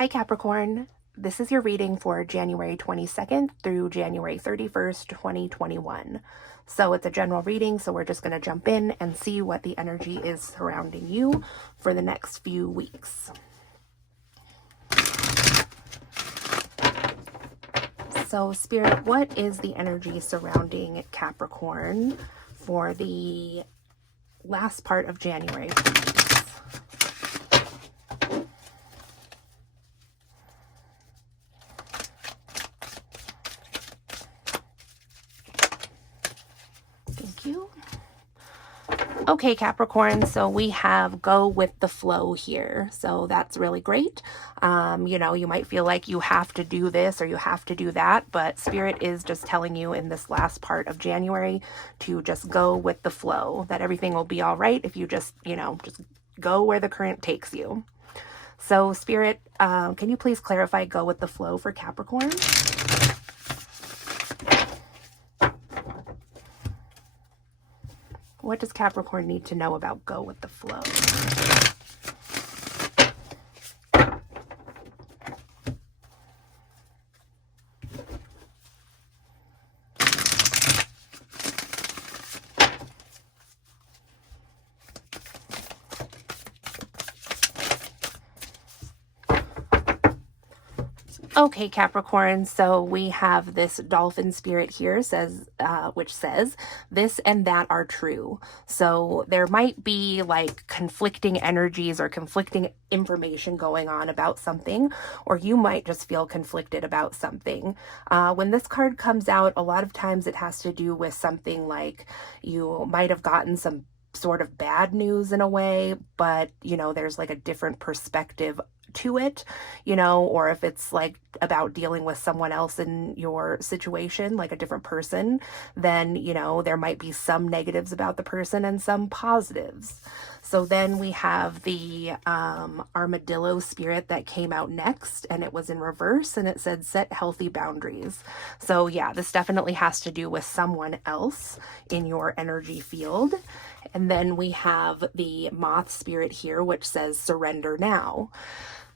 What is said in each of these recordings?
Hi Capricorn, this is your reading for January 22nd through January 31st, 2021. So it's a general reading, so we're just going to jump in and see what the energy is surrounding you for the next few weeks. So Spirit, what is the energy surrounding Capricorn for the last part of January, please? Thank you. Okay, Capricorn, so we have go with the flow here. So that's really great. You might feel like you have to do this or you have to do that, but Spirit is just telling you in this last part of January to just go with the flow, that everything will be all right if you just go where the current takes you. So Spirit, can you please clarify go with the flow for Capricorn? What does Capricorn need to know about go with the flow? Okay, Capricorn, so we have this dolphin spirit here which says this and that are true. So there might be like conflicting energies or conflicting information going on about something, or you might just feel conflicted about something. When this card comes out, a lot of times it has to do with something like you might have gotten some sort of bad news in a way, but there's like a different perspective to it, or if it's like about dealing with someone else in your situation, like a different person, then there might be some negatives about the person and some positives. So then we have the armadillo spirit that came out next, and it was in reverse, and it said set healthy boundaries. So yeah, this definitely has to do with someone else in your energy field. And then we have the moth spirit here, which says surrender now.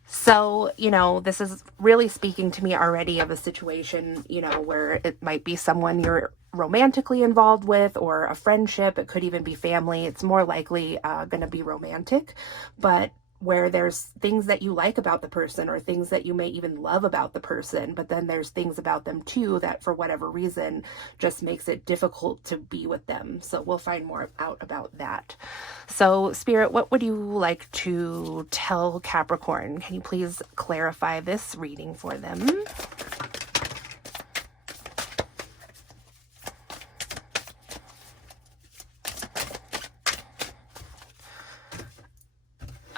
So, this is really speaking to me already of a situation, where it might be someone you're romantically involved with or a friendship. It could even be family. It's more likely going to be romantic, but where there's things that you like about the person or things that you may even love about the person, but then there's things about them too that for whatever reason just makes it difficult to be with them. So we'll find more out about that. So Spirit, what would you like to tell Capricorn? Can you please clarify this reading for them?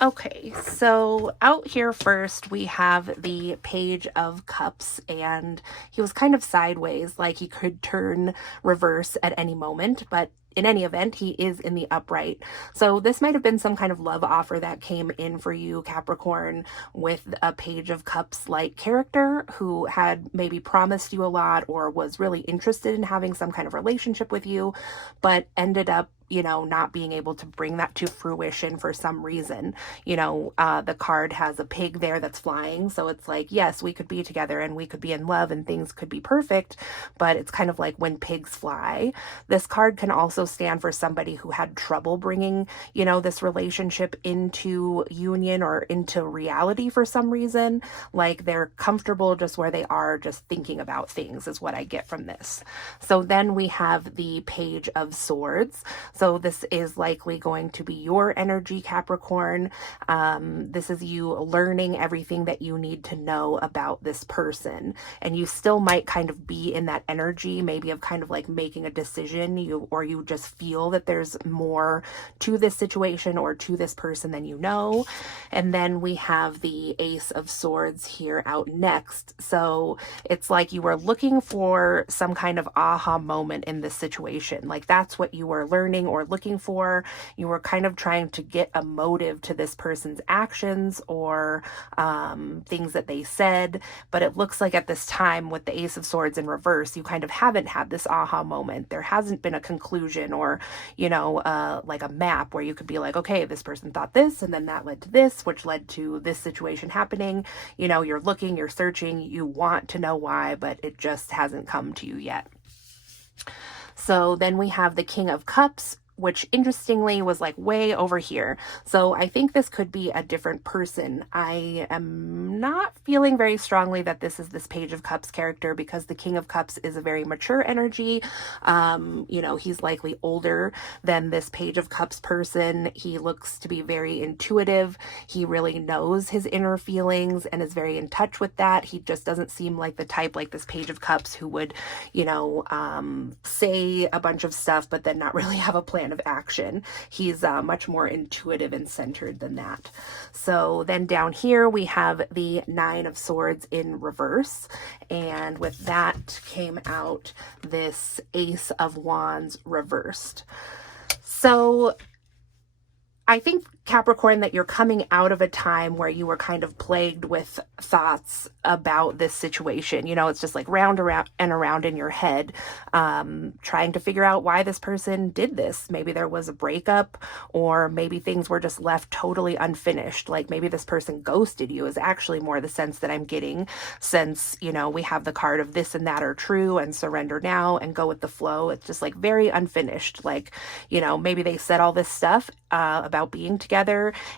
Okay, so out here first we have the Page of Cups, and he was kind of sideways, like he could turn reverse at any moment, but in any event, he is in the upright. So this might have been some kind of love offer that came in for you, Capricorn, with a Page of Cups like character who had maybe promised you a lot or was really interested in having some kind of relationship with you, but ended up not being able to bring that to fruition for some reason. The card has a pig there that's flying. So it's like, yes, we could be together and we could be in love and things could be perfect, but it's kind of like when pigs fly. This card can also stand for somebody who had trouble bringing, this relationship into union or into reality for some reason. Like they're comfortable just where they are, just thinking about things is what I get from this. So then we have the Page of Swords. So this is likely going to be your energy, Capricorn. This is you learning everything that you need to know about this person. And you still might kind of be in that energy, maybe of kind of like making a decision, or you just feel that there's more to this situation or to this person than you know. And then we have the Ace of Swords here out next. So it's like you were looking for some kind of aha moment in this situation. Like that's what you were learning seeking or looking for. You were kind of trying to get a motive to this person's actions or things that they said. But it looks like at this time with the Ace of Swords in reverse, you kind of haven't had this aha moment. There hasn't been a conclusion or, like a map where you could be like, okay, this person thought this, and then that led to this, which led to this situation happening. You're looking, you're searching, you want to know why, but it just hasn't come to you yet. So then we have the King of Cups, which interestingly was like way over here. So I think this could be a different person. I am not feeling very strongly that this is this Page of Cups character because the King of Cups is a very mature energy. He's likely older than this Page of Cups person. He looks to be very intuitive. He really knows his inner feelings and is very in touch with that. He just doesn't seem like the type like this Page of Cups who would, say a bunch of stuff, but then not really have a plan of action. He's much more intuitive and centered than that. So then down here we have the Nine of Swords in reverse, and with that came out this Ace of Wands reversed. So I think, Capricorn, that you're coming out of a time where you were kind of plagued with thoughts about this situation. It's just like round and around in your head, trying to figure out why this person did this. Maybe there was a breakup, or maybe things were just left totally unfinished. Like maybe this person ghosted you is actually more the sense that I'm getting, since, we have the card of this and that are true and surrender now and go with the flow. It's just like very unfinished. Like, maybe they said all this stuff about being together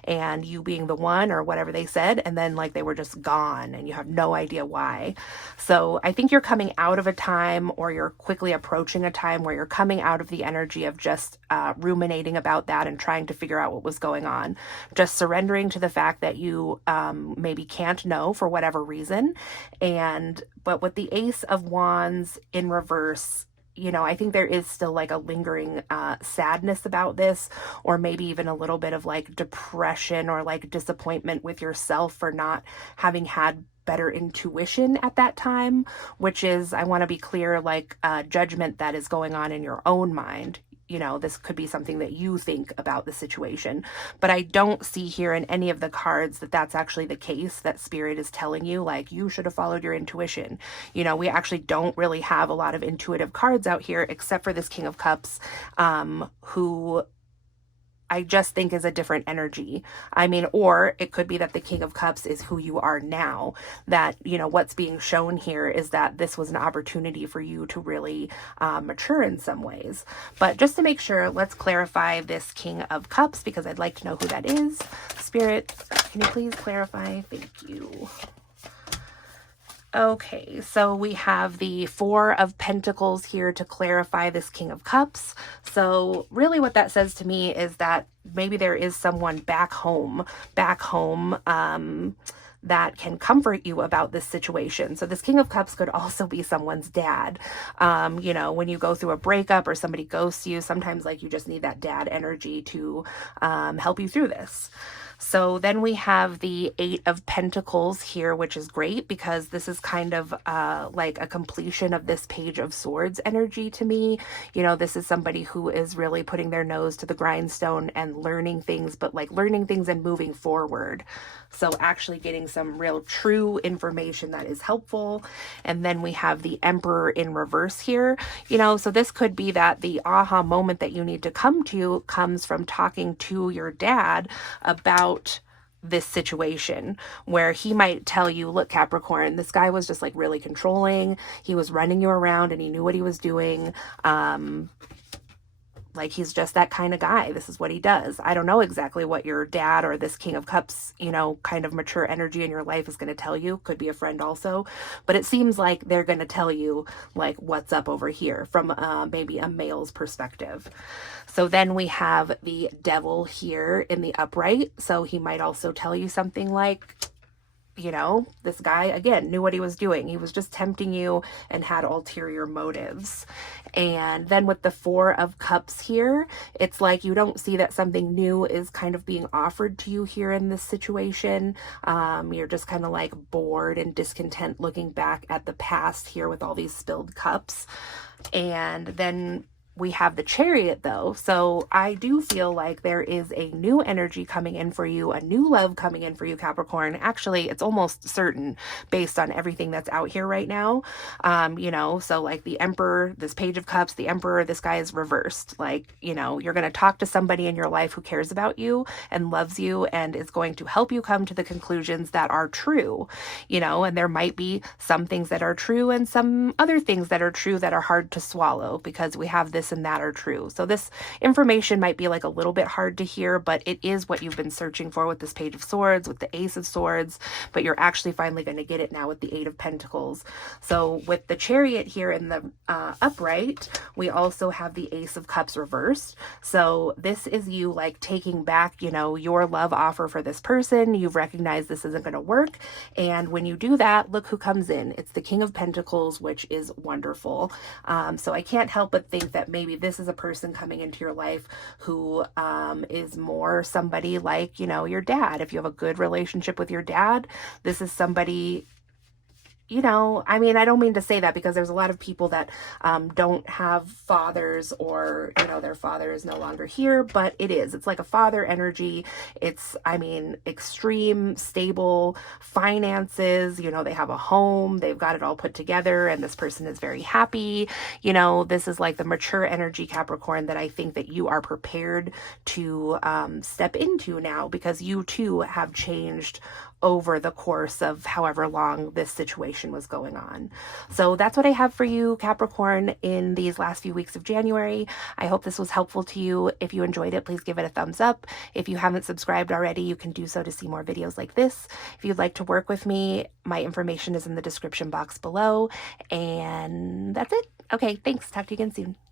and you being the one or whatever they said, and then like they were just gone and you have no idea why. So I think you're coming out of a time, or you're quickly approaching a time where you're coming out of the energy of just ruminating about that and trying to figure out what was going on, just surrendering to the fact that you maybe can't know for whatever reason. But with the Ace of Wands in reverse, I think there is still like a lingering sadness about this, or maybe even a little bit of like depression or like disappointment with yourself for not having had better intuition at that time, which is, I want to be clear, like judgment that is going on in your own mind. This could be something that you think about the situation, but I don't see here in any of the cards that that's actually the case, that Spirit is telling you, like, you should have followed your intuition. We actually don't really have a lot of intuitive cards out here, except for this King of Cups, who I just think is a different energy. Or it could be that the King of Cups is who you are now, that, what's being shown here is that this was an opportunity for you to really mature in some ways. But just to make sure, let's clarify this King of Cups, because I'd like to know who that is. Spirit, can you please clarify? Thank you. Okay, so we have the Four of Pentacles here to clarify this King of Cups. So really what that says to me is that maybe there is someone back home, that can comfort you about this situation. So this King of Cups could also be someone's dad. When you go through a breakup or somebody ghosts you, sometimes like you just need that dad energy to help you through this. So then we have the Eight of Pentacles here, which is great because this is kind of like a completion of this Page of Swords energy to me. This is somebody who is really putting their nose to the grindstone and learning things, but like learning things and moving forward. So actually getting some real true information that is helpful. And then we have the Emperor in reverse here. So this could be that the aha moment that you need to come to comes from talking to your dad about this situation, where he might tell you, look, Capricorn, this guy was just like really controlling. He was running you around and he knew what he was doing. Like, he's just that kind of guy. This is what he does. I don't know exactly what your dad or this King of Cups, kind of mature energy in your life is going to tell you. Could be a friend also. But it seems like they're going to tell you, like, what's up over here from maybe a male's perspective. So then we have the Devil here in the upright. So he might also tell you something like, this guy, again, knew what he was doing. He was just tempting you and had ulterior motives. And then with the Four of Cups here, it's like you don't see that something new is kind of being offered to you here in this situation. You're just kind of like bored and discontent looking back at the past here with all these spilled cups. And then we have the Chariot though. So I do feel like there is a new energy coming in for you, a new love coming in for you, Capricorn. Actually, it's almost certain based on everything that's out here right now. You know, so like the Emperor, this Page of Cups, the Emperor, this guy is reversed. Like, you know, you're going to talk to somebody in your life who cares about you and loves you and is going to help you come to the conclusions that are true, you know, and there might be some things that are true and some other things that are true that are hard to swallow because we have this and that are true. So this information might be like a little bit hard to hear, but it is what you've been searching for with this Page of Swords, with the Ace of Swords, but you're actually finally going to get it now with the Eight of Pentacles. So with the Chariot here in the upright, we also have the Ace of Cups reversed. So this is you like taking back, you know, your love offer for this person. You've recognized this isn't going to work. And when you do that, look who comes in. It's the King of Pentacles, which is wonderful. So I can't help but think that maybe this is a person coming into your life who is more somebody like, you know, your dad. If you have a good relationship with your dad, this is somebody, you know, I mean, I don't mean to say that because there's a lot of people that don't have fathers or, you know, their father is no longer here, but it is. It's like a father energy. It's, I mean, extreme, stable finances. You know, they have a home, they've got it all put together, and this person is very happy. You know, this is like the mature energy, Capricorn, that I think that you are prepared to step into now because you too have changed over the course of however long this situation was going on. So that's what I have for you, Capricorn, in these last few weeks of January. I hope this was helpful to you. If you enjoyed it, please give it a thumbs up. If you haven't subscribed already, you can do so to see more videos like this. If you'd like to work with me, my information is in the description box below. And that's it. Okay, thanks. Talk to you again soon.